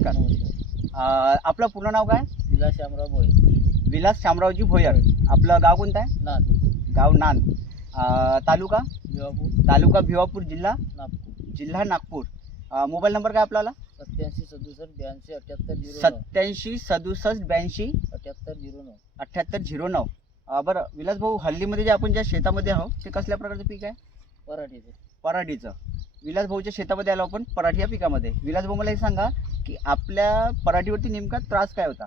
नमस्कार आपलं पूर्ण नाव काय? विलास शामराव भोई विलास शामरावजी भोयर. आपलं गाव कोणतं आहे? नाथ गाव नांद तालुका? विवापूर तालुका भिवापूर जिल्हा? नागपूर. जिल्हा नागपूर. मोबाईल नंबर काय आपल्याला? सत्याऐंशी सदुसष्ट ब्याऐंशी नऊ. सत्याऐंशी सदुसष्ट ब्याऐंशी अठ्याहत्तर झिरो नऊ. अठ्ठ्याहत्तर झिरो नऊ. बरं विलास भाऊ हल्लीमध्ये जे आपण ज्या शेतामध्ये आहोत ते कसल्या प्रकारचं पीक आहे? पराठीचे. पराठीचं. विलास भाऊच्या शेतामध्ये आलो आपण पराठी या पिकामध्ये. विलास भाऊ मला हे सांगा की आपल्या पराठीवरती नेमका त्रास काय होता?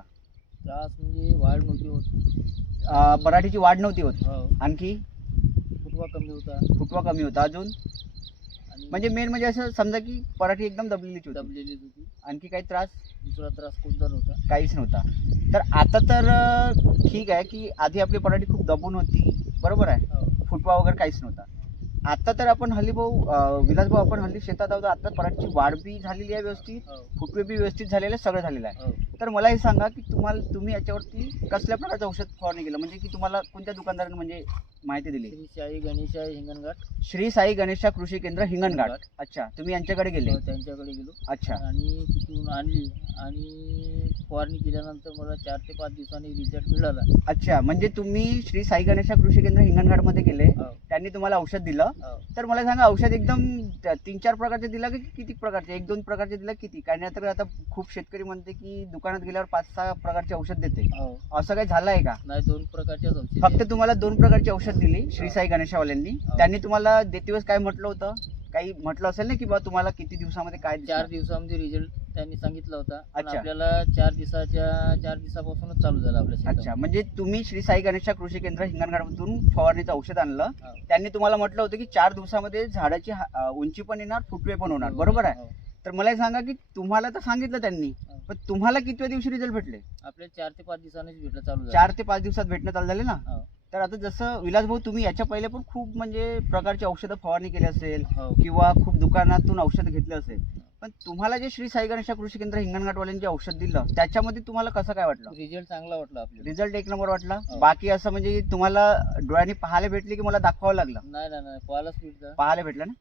त्रास म्हणजे वाढ नव्हती होत. अं, पराठीची वाढ नव्हती होत. हो. आणखी? फुटवा कमी होता. फुटवा कमी होता अजून? आणि म्हणजे मेन म्हणजे असं समजा की पराठी एकदम दबलेलीच होती. दबलेली होती. आणखी काही त्रास? दुसरा त्रास कोणता नव्हता. काहीच नव्हता. तर आता तर अं, ठीक आहे की आधी आपली पराठी खूप दबून होती. बरोबर आहे? हो. फुटवा वगैरे काहीच नव्हता. आता तर आपण हल्ली भाऊ अं, विलास भाऊ आपण हल्ली शेतात आहोत. आता पराठीची वाढ बी झालेली आहे व्यवस्थित. हो. फुटवे बी व्यवस्थित झालेले आहे, सगळं झालेलं आहे. हो. तर मला हे सांगा की तुम्हाला तुम्ही याच्यावरती कसल्या प्रकारचं औषध फवारणी केलं? म्हणजे की तुम्हाला कोणत्या दुकानदाराने म्हणजे माहिती दिली? श्री साई गणेशाई हिंगणघाट. श्री साई गणेशा कृषी केंद्र हिंगणघाट. हिंगणघाट. अच्छा तुम्ही यांच्याकडे गेले. हो, त्यांच्याकडे गेलो. अच्छा. आणि तिथून आणली. आणि फवारणी केल्यानंतर मला चार ते पाच दिवसांनी रिझल्ट मिळाला. अच्छा म्हणजे तुम्ही श्री साई गणेशा कृषी केंद्र हिंगणघाटमध्ये गेले. हो. त्यांनी तुम्हाला औषध दिलं. हो. तर मला सांगा औषध एकदम तीन चार प्रकारचे दिलं की किती प्रकारचे? एक दोन प्रकारचे दिलं किती? तर आता खूप शेतकरी म्हणते की दुकानात गेल्यावर पाच सहा प्रकारचे औषध देते. हो. असं काही झालं आहे का? नाही दोन प्रकारच्याच औषधी फक्त तुम्हाला दोन प्रकारची औषध दिली श्री साई गणेशावाल्यांनी. हो. त्यांनी तुम्हाला देते वेळेस काय म्हटलं होतं? काही म्हटलं असेल ना की बा तुम्हाला किती दिवसामध्ये काय चार? दिवसामध्ये रिझल्ट त्यांनी सांगितला होता. पण अच्छा. आपल्याला चार दिवसाच्या चार दिवसापासूनच चालू झाला आपल्या अच्छा. शेतात म्हणजे तुम्ही श्री साई गणेशा कृषी केंद्र हिंगणघाटमधून फवारणीचं औषध आणलं. हो. त्यांनी तुम्हाला म्हटलं होतं की चार दिवसामध्ये झाडाची हा- अं, उंची पण येणार फुटवे पण होणार. बरोबर आहे? हो. तर मला एक सांगा की तुम्हाला तर सांगितलं त्यांनी हो. पण तुम्हाला कितव्या दिवशी रिझल्ट भेटले? आपल्याला चार ते पाच दिवसांनीच भेटलं चालू झालं. चार ते पाच दिवसात भेटणं चालू झाले ना? हो. तर आता जसं विलास भाऊ तुम्ही याच्या पहिले पण खूप म्हणजे प्रकारची औषधं फवारणी केली असेल हो. किंवा खूप दुकानातून औषध घेतलं असेल पण तुम्हाला जे श्री साई गणेशा कृषी केंद्र हिंगणघाटवाल्यांनी जे औषध दिलं त्याच्यामध्ये तुम्हाला कसं काय वाटलं? रिझल्ट चांगला वाटला आपल्याला. रिझल्ट एक नंबर वाटला. हो. बाकी असं म्हणजे तुम्हाला डोळ्यांनी पाहायला भेटले की मला दाखवावं लागलं? नाही नाही नाही. पाहायलाच भेटलं. पाहायला भेटलं ना?